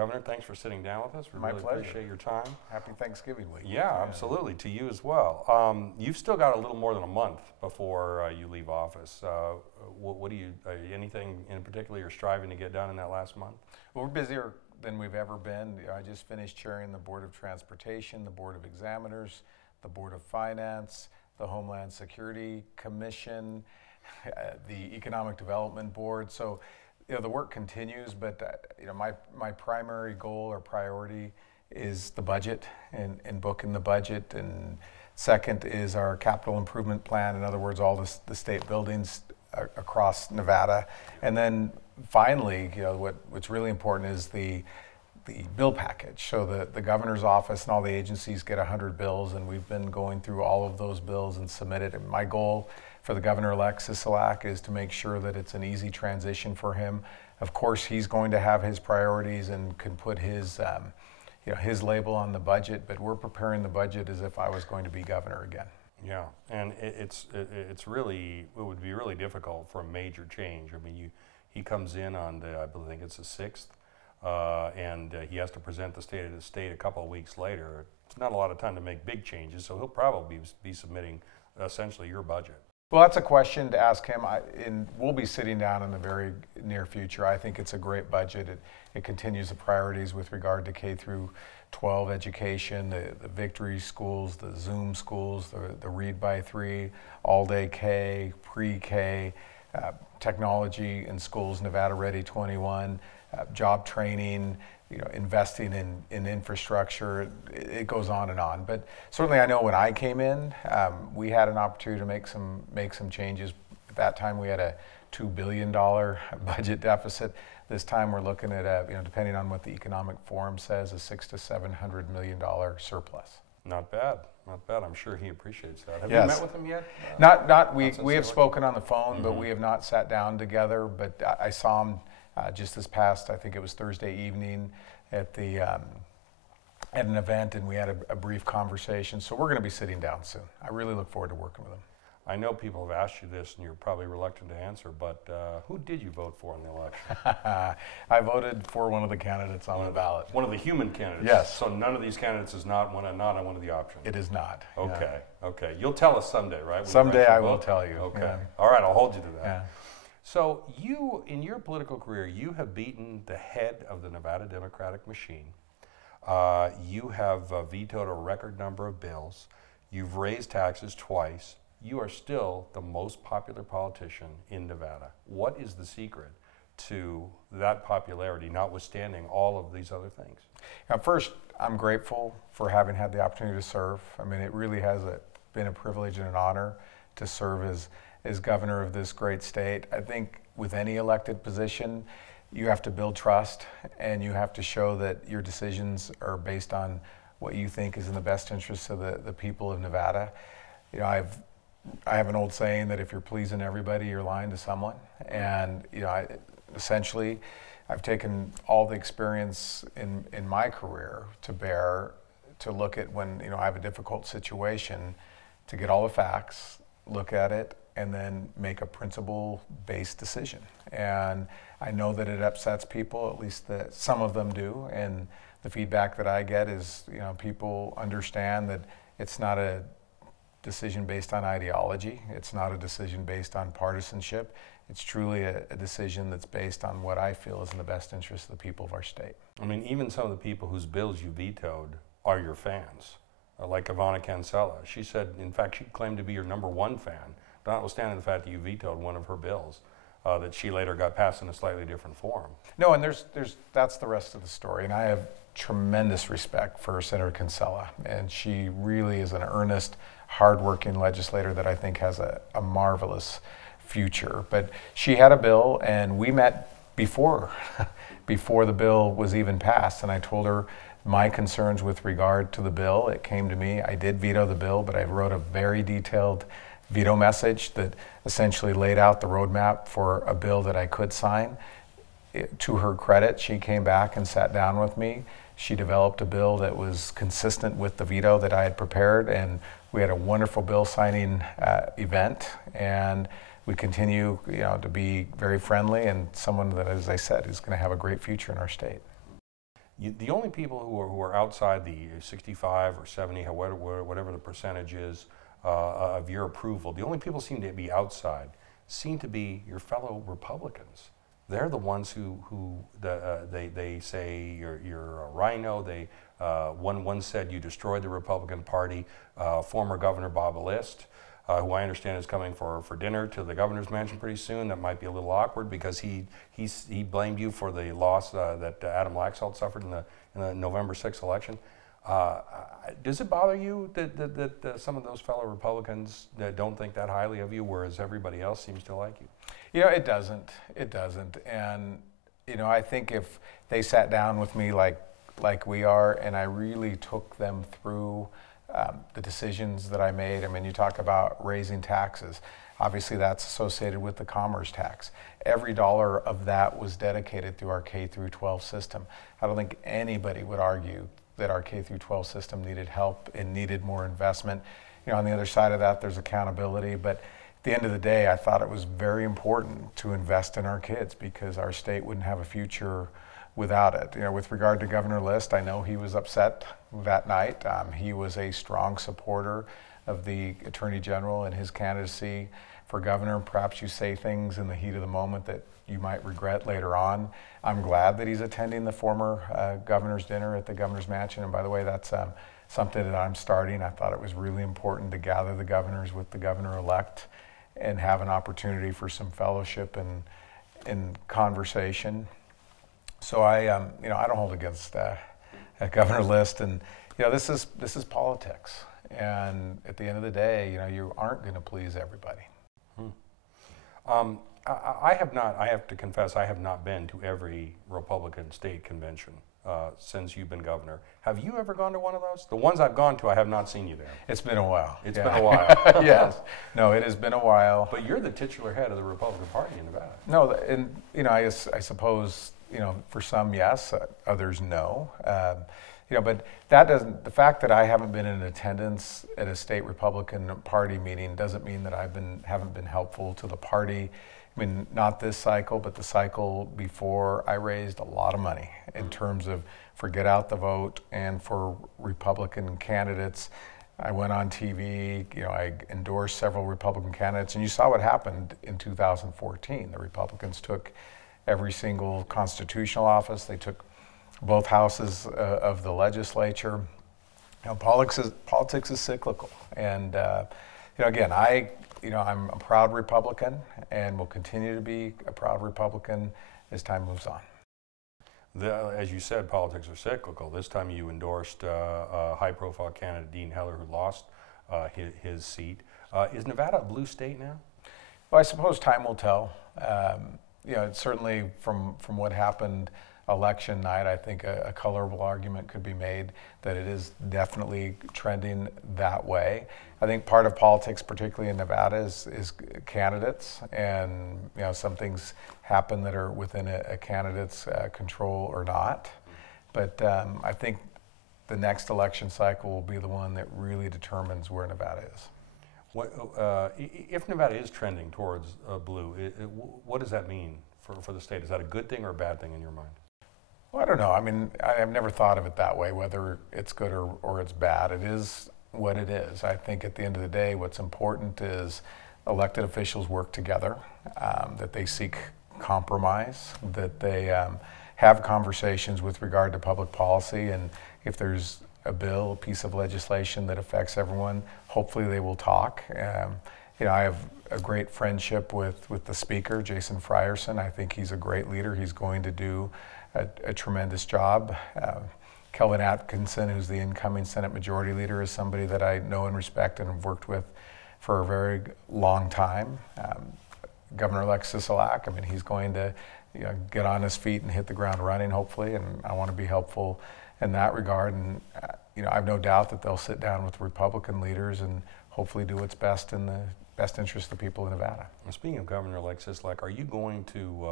Governor, thanks for sitting down with us. We My really pleasure. appreciate your time. Happy Thanksgiving week. Yeah, absolutely. To you as well. You've still got a little more than a month before you leave office. What do you, anything in particular you're striving to get done in that last month? Well, we're busier than we've ever been. I just finished chairing the Board of Transportation, the Board of Examiners, the Board of Finance, the Homeland Security Commission, the Economic Development Board. So, the work continues, but my primary goal or priority is the budget and booking the budget, and second is our capital improvement plan. In other words, all the state buildings across Nevada, and then finally, what's really important is the bill package. So the governor's office and all the agencies get 100 bills, and we've been going through all of those bills and submitted. And my goal for the governor-elect Sisolak is to make sure that it's an easy transition for him. Of course, he's going to have his priorities and can put his his label on the budget, but we're preparing the budget as if I was going to be governor again. Yeah, and it would be really difficult for a major change. I mean, he comes in on I think it's the 6th, and he has to present the state of the state a couple of weeks later. It's not a lot of time to make big changes, so he'll probably be submitting essentially your budget. Well, that's a question to ask him, and we'll be sitting down in the very near future. I think it's a great budget. It continues the priorities with regard to K through 12 education, the Victory schools, the Zoom schools, the Read by 3, all-day K, pre-K, technology in schools, Nevada Ready 21, job training, investing in infrastructure. It goes on and on. But certainly I know when I came in, we had an opportunity to make some changes. At that time we had a $2 billion budget deficit. This time we're looking at depending on what the Economic Forum says, a $600 to $700 million surplus. Not bad, not bad. I'm sure he appreciates that. Have Yes. you met with him yet? We have spoken on the phone, but we have not sat down together. But I saw him just this past, I think it was Thursday evening at an event, and we had a brief conversation. So we're going to be sitting down soon. I really look forward to working with him. I know people have asked you this, and you're probably reluctant to answer, but who did you vote for in the election? I voted for one of the candidates on the ballot. One of the human candidates? Yes. So none of these candidates is not on one of the options? It is not. Okay, okay. You'll tell us someday, right? Someday I will tell you. Okay. Yeah. All right, I'll hold you to that. Yeah. So you, in your political career, you have beaten the head of the Nevada Democratic machine. You have vetoed a record number of bills. You've raised taxes twice. You are still the most popular politician in Nevada. What is the secret to that popularity, notwithstanding all of these other things? Now, first, I'm grateful for having had the opportunity to serve. I mean, it really has been a privilege and an honor to serve as governor of this great state. I think with any elected position, you have to build trust, and you have to show that your decisions are based on what you think is in the best interest of the people of Nevada. I have an old saying that if you're pleasing everybody, you're lying to someone. And essentially, I've taken all the experience in my career to bear to look at when I have a difficult situation, to get all the facts, look at it, and then make a principle-based decision. And I know that it upsets people, at least some of them do. And the feedback that I get is, people understand that it's not a decision based on ideology. It's not a decision based on partisanship. It's truly a decision that's based on what I feel is in the best interest of the people of our state. I mean, even some of the people whose bills you vetoed are your fans, like Ivana Cancella. She said, in fact, she claimed to be your #1 fan, notwithstanding the fact that you vetoed one of her bills that she later got passed in a slightly different form. No, and that's the rest of the story. And I have tremendous respect for Senator Cancella, and she really is an earnest, hardworking legislator that I think has a marvelous future. But she had a bill, and we met before the bill was even passed, and I told her my concerns with regard to the bill. It came to me. I did veto the bill, but I wrote a very detailed veto message that essentially laid out the roadmap for a bill that I could sign. To her credit, she came back and sat down with me. She developed a bill that was consistent with the veto that I had prepared, and we had a wonderful bill signing event, and we continue to be very friendly and someone that, as I said, is going to have a great future in our state. the only people who are outside the 65 or 70, whatever the percentage is of your approval, the only people seem to be outside seem to be your fellow Republicans. They're the ones who they say you're a rhino. One said you destroyed the Republican Party. Former Governor Bob List, who I understand is coming for dinner to the governor's mansion pretty soon. That might be a little awkward because he blamed you for the loss that Adam Laxalt suffered in the November 6th election. Does it bother you that some of those fellow Republicans that don't think that highly of you, whereas everybody else seems to like you? You know, it doesn't. It doesn't. And you know, I think if they sat down with me like we are, and I really took them through the decisions that I made. I mean, you talk about raising taxes. Obviously, that's associated with the commerce tax. Every dollar of that was dedicated through our K through 12 system. I don't think anybody would argue that our K through 12 system needed help and needed more investment. You know, on the other side of that, there's accountability. But at the end of the day, I thought it was very important to invest in our kids because our state wouldn't have a future without it. You know, with regard to Governor List, I know he was upset that night. He was a strong supporter of the Attorney General and his candidacy for governor. Perhaps you say things in the heat of the moment that you might regret later on. I'm glad that he's attending the former governor's dinner at the governor's mansion. And by the way, that's something that I'm starting. I thought it was really important to gather the governors with the governor-elect and have an opportunity for some fellowship and conversation. So I don't hold against Governor List, and you know, this is politics. And at the end of the day, you know, you aren't going to please everybody. I have to confess, I have not been to every Republican state convention since you've been governor. Have you ever gone to one of those? The ones I've gone to, I have not seen you there. It's been a while. It's been a while. Yes. No, it has been a while. But you're the titular head of the Republican Party in Nevada. No, and you know, I suppose, you know, for some, yes, others, no. You know, but that doesn't, the fact that I haven't been in attendance at a state Republican Party meeting doesn't mean that haven't been helpful to the party. I mean, not this cycle, but the cycle before, I raised a lot of money in terms of for Get Out the Vote and for Republican candidates. I went on TV, you know, I endorsed several Republican candidates, and you saw what happened in 2014. The Republicans took every single constitutional office. They took both houses of the legislature. You know, politics is cyclical, and you know, again, I'm a proud Republican, and will continue to be a proud Republican as time moves on. As you said, politics are cyclical. This time you endorsed a high-profile candidate, Dean Heller, who lost his seat. Is Nevada a blue state now? Well, I suppose time will tell. You know, certainly from what happened election night, I think a colorable argument could be made that it is definitely trending that way. I think part of politics, particularly in Nevada, is candidates, and you know, some things happen that are within a candidate's control or not. But I think the next election cycle will be the one that really determines where Nevada is. If Nevada is trending towards blue, what does that mean for the state? Is that a good thing or a bad thing in your mind? Well, I don't know. I mean, I've never thought of it that way, whether it's good or it's bad. It is what it is. I think at the end of the day, what's important is elected officials work together, that they seek compromise, that they have conversations with regard to public policy, and if there's a bill, a piece of legislation that affects everyone, hopefully they will talk. You know, I have a great friendship with the Speaker, Jason Frierson. I think he's a great leader. He's going to do a tremendous job. Kelvin Atkinson, who's the incoming Senate Majority Leader, is somebody that I know and respect and have worked with for a very long time. Governor-elect Sisolak, I mean, he's going to get on his feet and hit the ground running, hopefully, and I want to be helpful in that regard. And you know, I have no doubt that they'll sit down with Republican leaders and hopefully do what's best in the best interest of the people of Nevada. Well, speaking of Governor-elect Sisolak, are you going to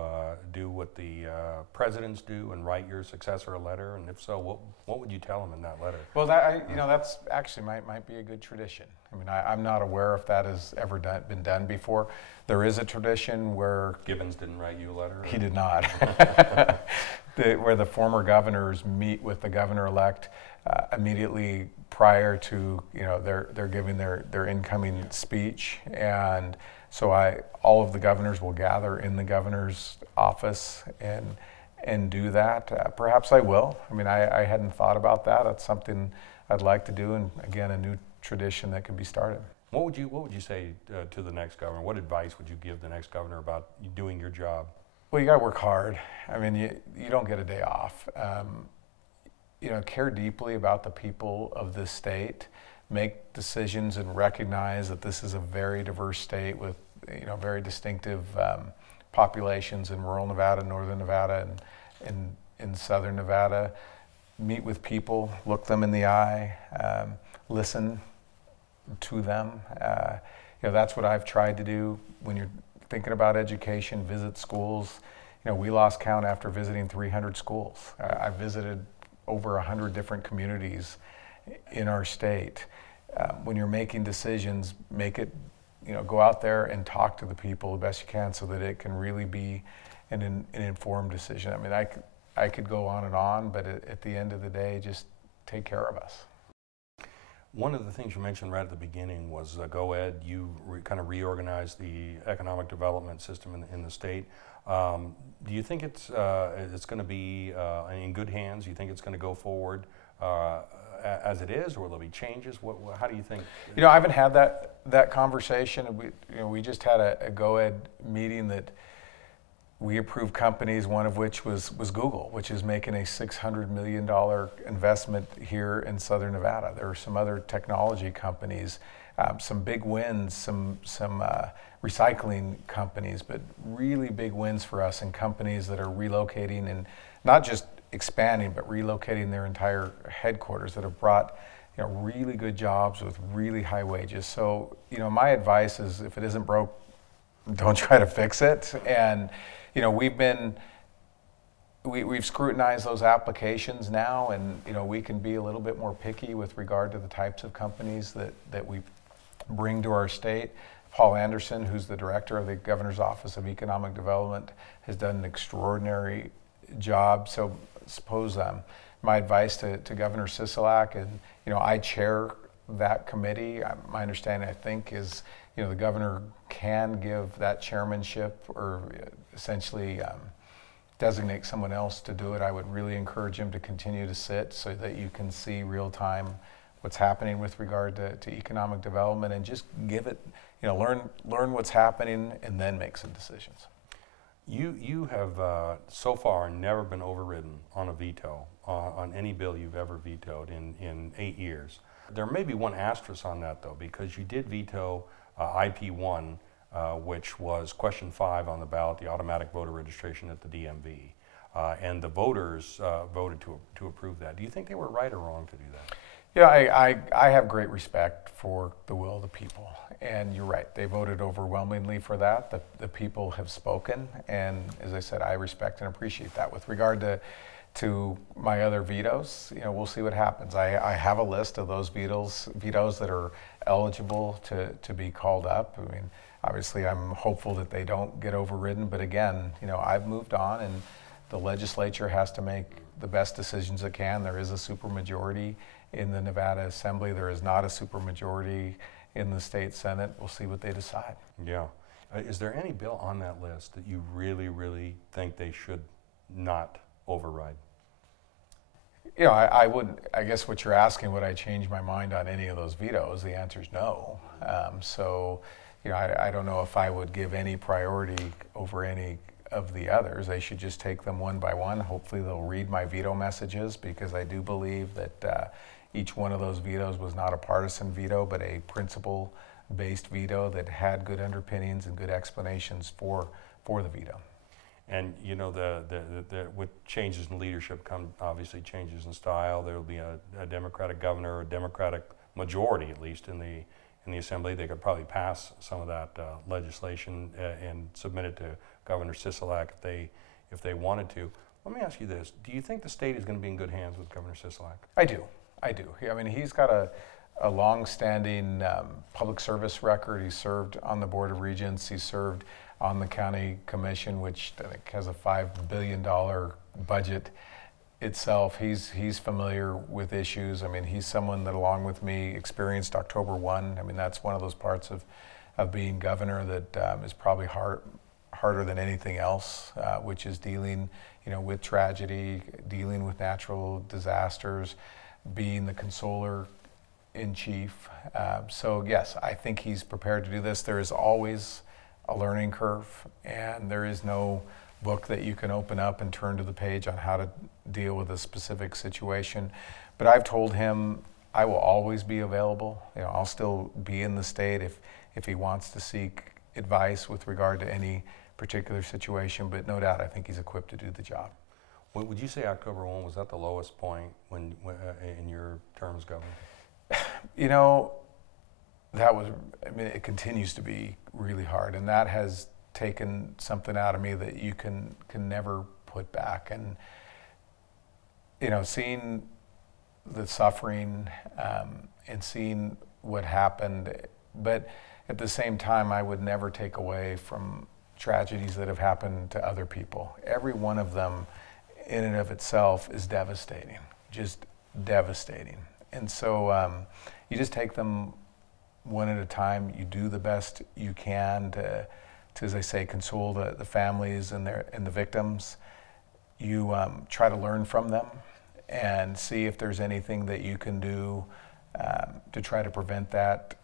do what the presidents do and write your successor a letter? And if so, what would you tell him in that letter? Well, that's actually might be a good tradition. I mean, I'm not aware if that has ever been done before. There is a tradition where Gibbons didn't write you a letter? He did not. where the former governors meet with the governor-elect immediately prior to they're giving their incoming speech, and so all of the governors will gather in the governor's office and do that. Perhaps I will. I mean, I hadn't thought about that. That's something I'd like to do, and again, a new tradition that could be started. What would you say to the next governor? What advice would you give the next governor about doing your job? Well, you got to work hard. I mean, you don't get a day off. Care deeply about the people of this state, make decisions and recognize that this is a very diverse state with very distinctive populations in rural Nevada, northern Nevada, and in southern Nevada. Meet with people, look them in the eye, listen to them. That's what I've tried to do when you're thinking about education. Visit schools. We lost count after visiting 300 schools. I visited over 100 different communities in our state. When you're making decisions, make it, go out there and talk to the people the best you can so that it can really be an informed decision. I mean, I could go on, but at the end of the day, just take care of us. One of the things you mentioned right at the beginning was GoEd. You kind of reorganized the economic development system in the state. Do you think it's going to be in good hands? Do you think it's going to go forward as it is, or will there be changes? How do you think? I haven't had that conversation. We just had a GoEd meeting that we approved companies, one of which was Google, which is making a $600 million investment here in Southern Nevada. There are some other technology companies, some big wins, some recycling companies, but really big wins for us, and companies that are relocating and not just expanding, but relocating their entire headquarters that have brought really good jobs with really high wages. So my advice is, if it isn't broke, don't try to fix it. And we've scrutinized those applications now, and we can be a little bit more picky with regard to the types of companies that we bring to our state. Paul Anderson, who's the director of the Governor's Office of Economic Development, has done an extraordinary job. So suppose my advice to Governor Sisolak, and I chair that committee. My understanding, I think, is the governor can give that chairmanship, or essentially designate someone else to do it. I would really encourage him to continue to sit so that you can see real time what's happening with regard to economic development, and just give it, learn what's happening and then make some decisions. You have so far never been overridden on a veto, on any bill you've ever vetoed in 8 years. There may be one asterisk on that, though, because you did veto IP1, which was question 5 on the ballot, the automatic voter registration at the DMV. And the voters voted to approve that. Do you think they were right or wrong to do that? I have great respect for the will of the people. And you're right, they voted overwhelmingly for that. The people have spoken, and as I said, I respect and appreciate that. With regard to my other vetoes, we'll see what happens. I have a list of those vetoes that are eligible to be called up. I mean, obviously I'm hopeful that they don't get overridden, but again, I've moved on, and the legislature has to make the best decisions it can. There is a supermajority in the Nevada Assembly. There is not a supermajority in the state Senate. We'll see what they decide. Yeah. Is there any bill on that list that you really, really think they should not override? I wouldn't. I guess what you're asking, would I change my mind on any of those vetoes? The answer is no. I don't know if I would give any priority over any of the others. They should just take them one by one. Hopefully they'll read my veto messages, because I do believe that each one of those vetoes was not a partisan veto, but a principle-based veto that had good underpinnings and good explanations for the veto. And with changes in leadership come obviously changes in style. There will be a Democratic governor, a Democratic majority at least in the Assembly. They could probably pass some of that legislation and submit it to Governor Sisolak if they wanted to. Let me ask you this: do you think the state is going to be in good hands with Governor Sisolak? I do. I mean, he's got a long-standing public service record. He served on the Board of Regents. He served on the County Commission, which I think has a $5 billion budget itself. He's familiar with issues. I mean, he's someone that, along with me, experienced October 1. I mean, that's one of those parts of being governor that is probably harder than anything else, which is dealing, with tragedy, dealing with natural disasters, being the consoler in chief. So yes, I think he's prepared to do this. There is always a learning curve, and there is no book that you can open up and turn to the page on how to deal with a specific situation. But I've told him I will always be available. I'll still be in the state if he wants to seek advice with regard to any particular situation, but no doubt I think he's equipped to do the job. Would you say October 1 was that the lowest point when in your term as governor? That was, it continues to be really hard, and that has taken something out of me that you can never put back. And, seeing the suffering and seeing what happened, but at the same time, I would never take away from tragedies that have happened to other people. Every one of them in and of itself is devastating, just devastating. And so you just take them one at a time. You do the best you can to as I say, console the families and the victims. You try to learn from them and see if there's anything that you can do to try to prevent that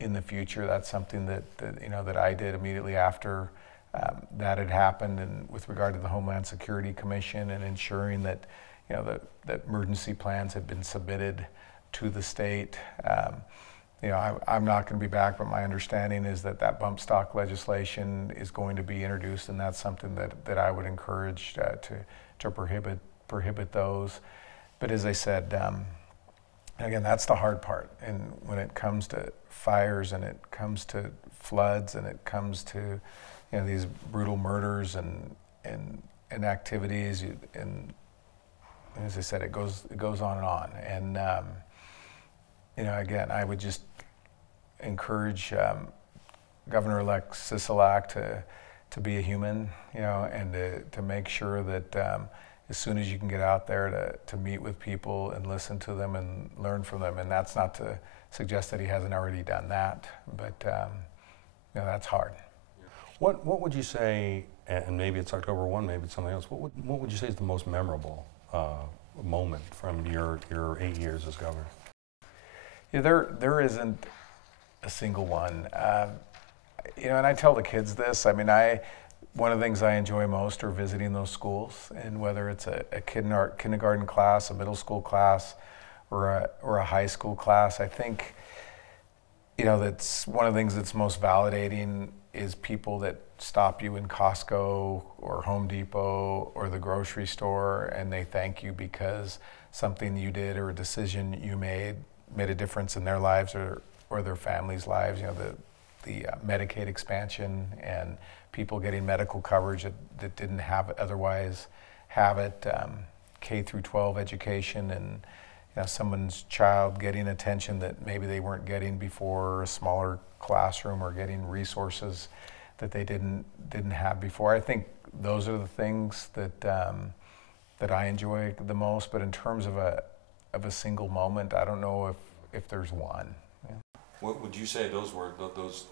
in the future. That's something that I did immediately after that had happened, and with regard to the Homeland Security Commission and ensuring that that emergency plans had been submitted to the state. I'm not going to be back, but my understanding is that bump stock legislation is going to be introduced, and that's something that I would encourage to prohibit those. But as I said, again, that's the hard part. And when it comes to fires, and it comes to floods, and it comes to these brutal murders and activities, and as I said, it goes on and on. And again, I would just encourage Governor-elect Sisolak to be a human, and to make sure that as soon as you can get out there to meet with people and listen to them and learn from them. And that's not to suggest that he hasn't already done that, but that's hard. What would you say, and maybe it's October 1, maybe it's something else, what would you say is the most memorable moment from your 8 years as governor? Yeah, there isn't a single one. And I tell the kids this. One of the things I enjoy most are visiting those schools, and whether it's a kindergarten class, a middle school class, or a high school class, I think that's one of the things that's most validating is people that stop you in Costco or Home Depot or the grocery store, and they thank you because something you did or a decision you made a difference in their lives or their families' lives. The Medicaid expansion and people getting medical coverage that didn't otherwise have it, K through 12 education, and someone's child getting attention that maybe they weren't getting before, a smaller classroom, or getting resources that they didn't have before. I think those are the things that I enjoy the most. But in terms of a single moment, I don't know if there's one. Yeah. What would you say those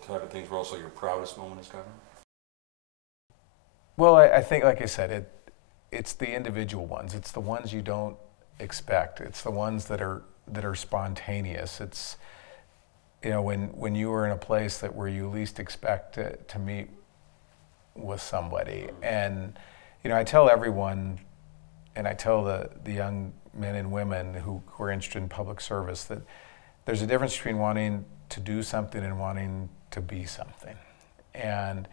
type of things were also your proudest moment as governor? Well, I think, like I said, it's the individual ones. It's the ones you don't expect. It's the ones that are spontaneous. It's when you are in a place where you least expect to meet with somebody. And I tell everyone, and I tell the young men and women who are interested in public service, that there's a difference between wanting to do something and wanting to be something. And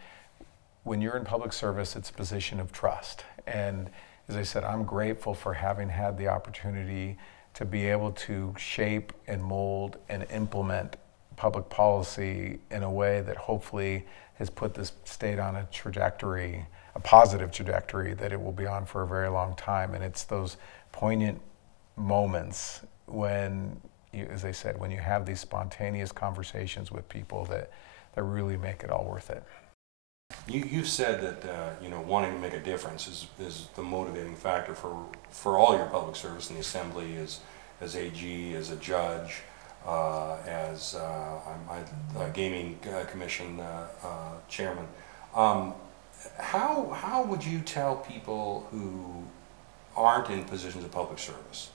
when you're in public service, it's a position of trust. And as I said, I'm grateful for having had the opportunity to be able to shape and mold and implement public policy in a way that hopefully has put this state on a trajectory, a positive trajectory that it will be on for a very long time. And it's those poignant moments when as I said, when you have these spontaneous conversations with people that really make it all worth it. You've said that wanting to make a difference is the motivating factor for all your public service in the assembly, as AG, as a judge, as I'm a gaming commission chairman. How would you tell people who aren't in positions of public service,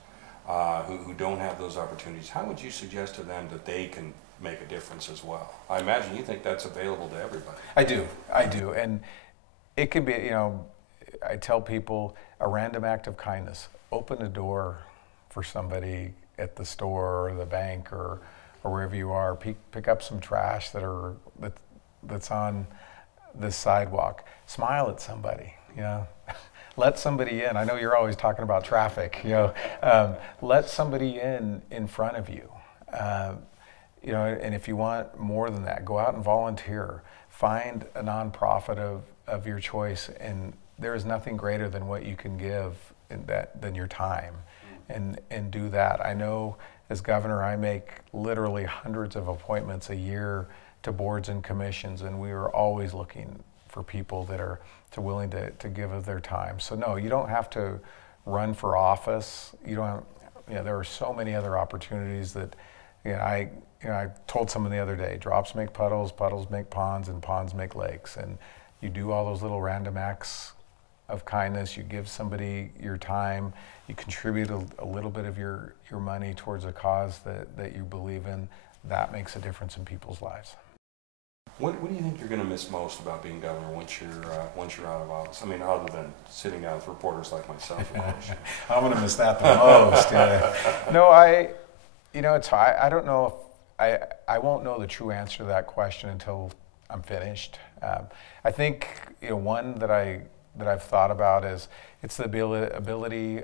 who don't have those opportunities, how would you suggest to them that they can make a difference as well? I imagine you think that's available to everybody. I do, and it can be, I tell people a random act of kindness. Open a door for somebody at the store or the bank or wherever you are. Pick up some trash that's on the sidewalk. Smile at somebody, Let somebody in. I know you're always talking about traffic, let somebody in front of you. And if you want more than that, go out and volunteer. Find a nonprofit of your choice, and there is nothing greater than what you can give than your time, and do that. I know as governor, I make literally hundreds of appointments a year to boards and commissions, and we are always looking for people that are willing to give of their time. So no, you don't have to run for office. You don't. There are so many other opportunities that, I told someone the other day, drops make puddles, puddles make ponds, and ponds make lakes. And you do all those little random acts of kindness. You give somebody your time. You contribute a little bit of your money towards a cause that you believe in. That makes a difference in people's lives. What do you think you're going to miss most about being governor once you're out of office? I mean, other than sitting down with reporters like myself, of course. I'm going to miss that the most. No, I don't know if I won't know the true answer to that question until I'm finished. I think one that I've thought about is it's the ability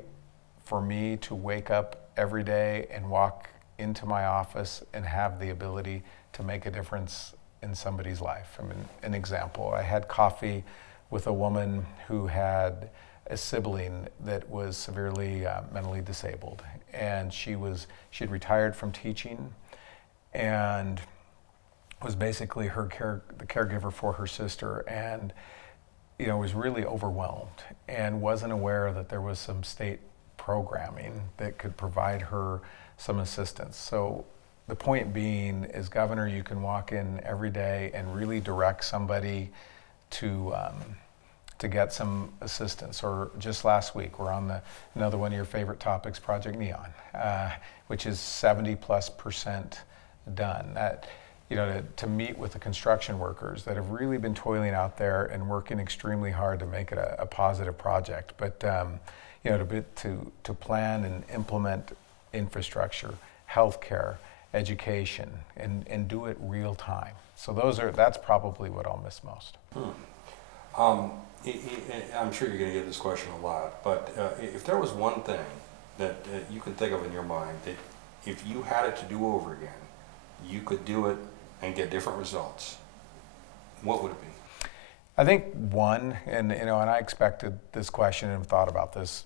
for me to wake up every day and walk into my office and have the ability to make a difference in somebody's life. I mean, an example, I had coffee with a woman who had a sibling that was severely mentally disabled, and she'd retired from teaching and was basically the caregiver for her sister, and was really overwhelmed and wasn't aware that there was some state programming that could provide her some assistance. So the point being, as governor, you can walk in every day and really direct somebody to get some assistance. Or just last week, we're on another one of your favorite topics, Project Neon, which is 70+% done. That, to meet with the construction workers that have really been toiling out there and working extremely hard to make it a positive project. But to plan and implement infrastructure, healthcare, education, and do it real time. So that's probably what I'll miss most. I'm sure you're going to get this question a lot, but if there was one thing that you could think of in your mind that if you had it to do over again, you could do it and get different results, what would it be? I think one, and I expected this question and thought about this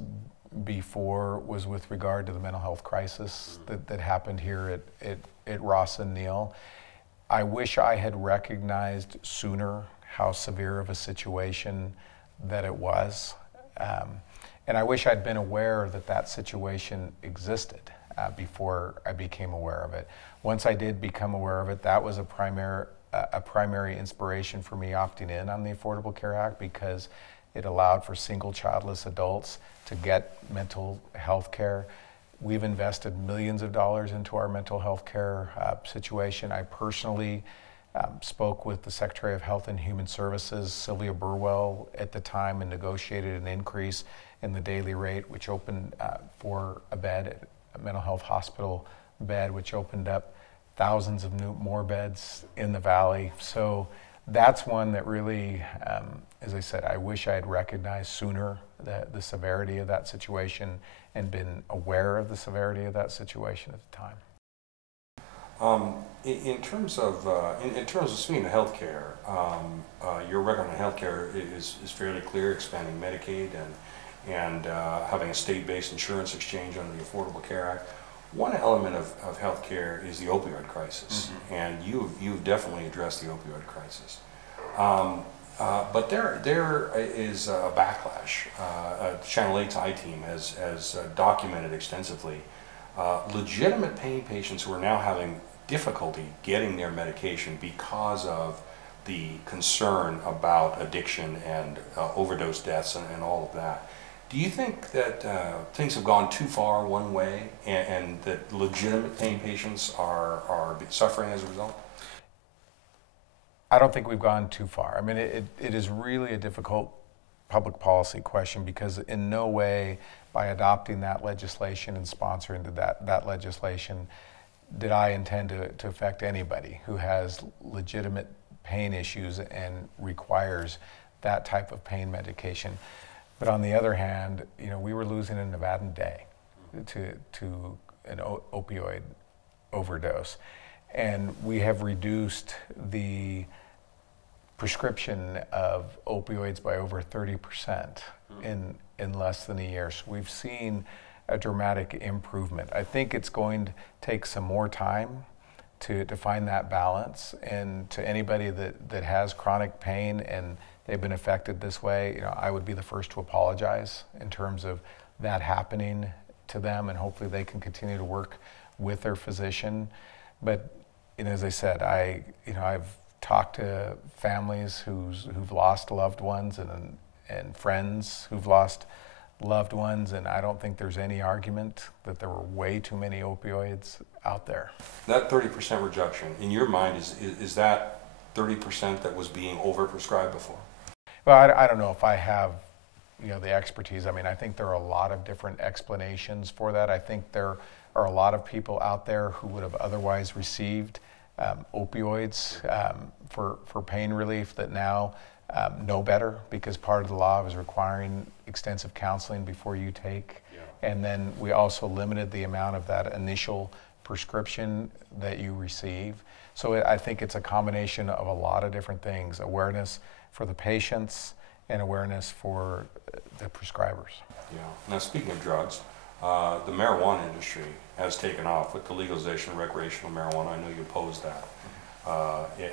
before, was with regard to the mental health crisis that happened here at Ross and Neil. I wish I had recognized sooner how severe of a situation that it was. And I wish I'd been aware that situation existed before I became aware of it. Once I did become aware of it, that was a primary inspiration for me opting in on the Affordable Care Act, because it allowed for single childless adults to get mental health care. We've invested millions of dollars into our mental health care situation. I personally spoke with the Secretary of Health and Human Services, Sylvia Burwell, at the time, and negotiated an increase in the daily rate, which opened for a bed, a mental health hospital bed, which opened up thousands of more beds in the Valley. So that's one that really, as I said, I wish I had recognized sooner the severity of that situation and been aware of the severity of that situation at the time. In terms of speaking of healthcare, your record on healthcare is fairly clear, expanding Medicaid and having a state-based insurance exchange under the Affordable Care Act. One element of healthcare is the opioid crisis, and you've definitely addressed the opioid crisis. But there is a backlash. Channel 8's I-Team has documented extensively legitimate pain patients who are now having difficulty getting their medication because of the concern about addiction and overdose deaths and all of that. Do you think that things have gone too far one way and that legitimate pain patients are suffering as a result? I don't think we've gone too far. I mean, it is really a difficult public policy question because in no way, by adopting that legislation and sponsoring that legislation, did I intend to affect anybody who has legitimate pain issues and requires that type of pain medication. But on the other hand, you know, we were losing a Nevadan day to an opioid overdose. And we have reduced the prescription of opioids by over 30% in less than a year. So we've seen a dramatic improvement. I think it's going to take some more time to find that balance. And to anybody that has chronic pain and they've been affected this way, you know, I would be the first to apologize in terms of that happening to them, and hopefully they can continue to work with their physician. But you know, as I said, I've talked to families who've lost loved ones and friends who've lost loved ones, and I don't think there's any argument that there were way too many opioids out there. That 30% reduction, in your mind, is that 30% that was being overprescribed before? Well, I don't know if I have, you know, the expertise. I mean, I think there are a lot of different explanations for that. I think there are a lot of people out there who would have otherwise received opioids for pain relief that now know better, because part of the law is requiring extensive counseling before you take. Yeah. And then we also limited the amount of that initial prescription that you receive. So I think it's a combination of a lot of different things: awareness for the patients and awareness for the prescribers. Yeah. Now, speaking of drugs, the marijuana industry has taken off with the legalization of recreational marijuana. I know you opposed that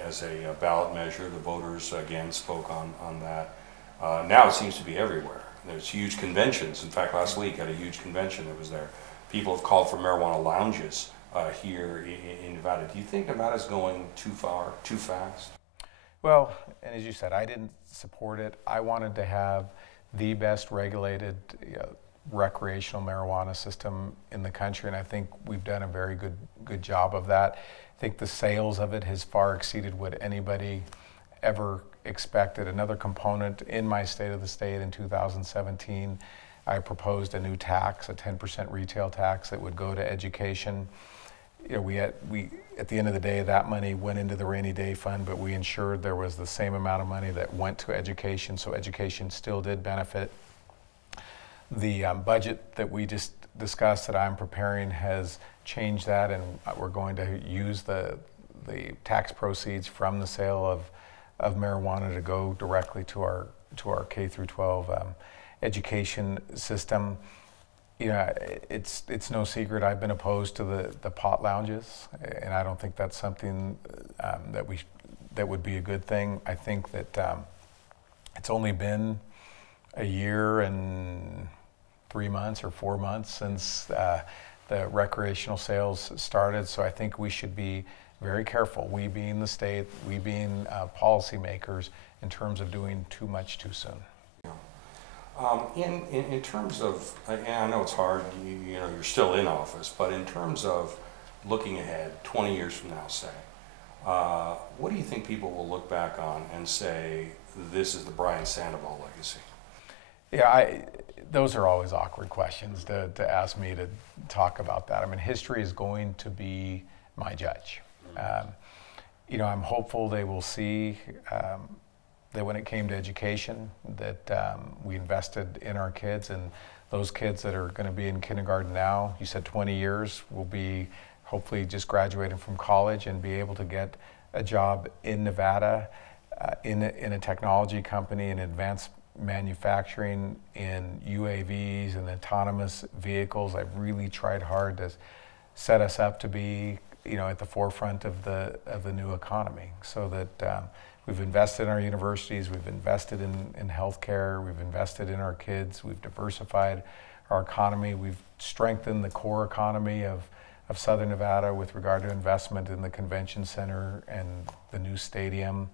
as a ballot measure. The voters again spoke on that. Now it seems to be everywhere. There's huge conventions. In fact, last week at a huge convention that was there, people have called for marijuana lounges here in Nevada. Do you think Nevada's going too far, too fast? Well, and as you said, I didn't support it. I wanted to have the best regulated recreational marijuana system in the country, and I think we've done a very good job of that. I think the sales of it has far exceeded what anybody ever expected. Another component in my State of the State in 2017, I proposed a new tax, a 10% retail tax that would go to education. You know, we at the end of the day, that money went into the rainy day fund, but we ensured there was the same amount of money that went to education, so education still did benefit. The budget that we just discussed that I'm preparing has changed that, and we're going to use the tax proceeds from the sale of marijuana to go directly to our K through 12 education system. You know, it's no secret I've been opposed to the pot lounges, and I don't think that's something that would be a good thing. I think that it's only been a year and 3 months or 4 months since the recreational sales started, so I think we should be very careful, we being the state, we being policymakers, in terms of doing too much too soon. In terms of, and I know it's hard, you know, you're still in office, but in terms of looking ahead, 20 years from now, say, what do you think people will look back on and say, this is the Brian Sandoval legacy? Yeah, those are always awkward questions to ask me to talk about that. I mean, history is going to be my judge. You know, I'm hopeful they will see that when it came to education, that we invested in our kids, and those kids that are going to be in kindergarten now, you said 20 years, will be hopefully just graduating from college and be able to get a job in Nevada, in a technology company, in advanced manufacturing, in UAVs and autonomous vehicles. I've really tried hard to set us up to be, you know, at the forefront of the new economy, so that We've invested in our universities, we've invested in healthcare, we've invested in our kids, we've diversified our economy, we've strengthened the core economy of Southern Nevada with regard to investment in the convention center and the new stadium.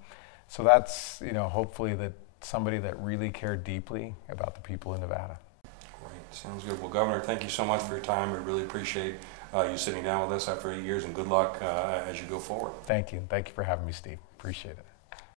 So that's, hopefully that somebody that really cared deeply about the people in Nevada. Great, sounds good. Well, Governor, thank you so much for your time. We really appreciate you sitting down with us after 8 years, and good luck as you go forward. Thank you. Thank you for having me, Steve. Appreciate it.